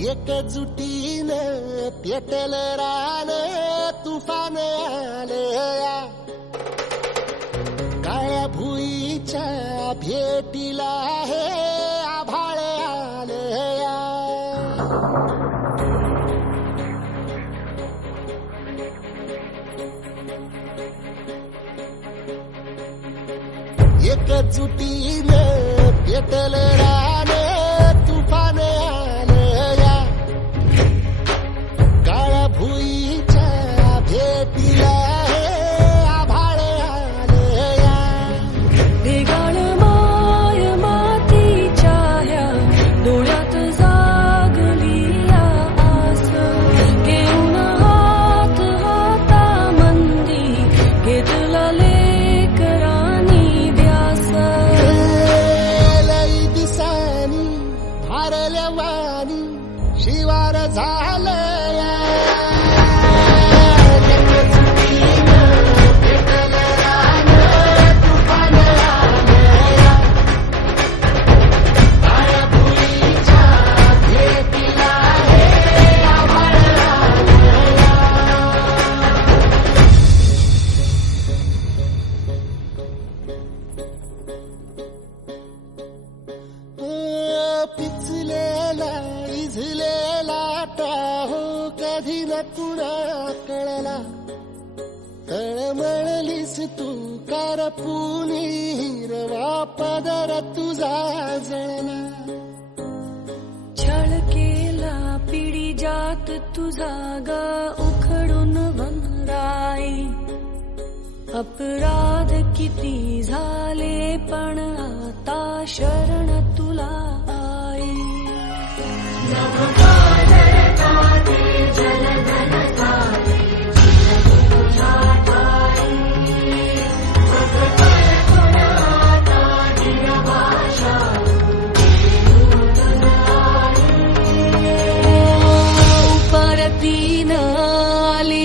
एकजुटीनं पेटल रान तुफान आलया काळ्या भुईच्या भेटीला हे आभाळ आलया एकजुटीनं पेटल रान तुफान आलया काळ्या भुईच्या भेटीला हे आभाळ आलया ढेगाळ माय मातीच्या ह्या डोळ्यात जागली या आस घेऊन हात हातामंदी घेतला लेकरांनी ध्यास लई दिसानी भारल्या वाणी शिवार झालया पिचलेला इझलेला टाहो कधी न कुणा कळला तळमळलीस तू करपुनी हिरवा पदर तुझा जळला छळ केला पिढी जात तुझा ग उखडून बनराई अपराध किती झाले पण आता शरण तुला आई परतीन आली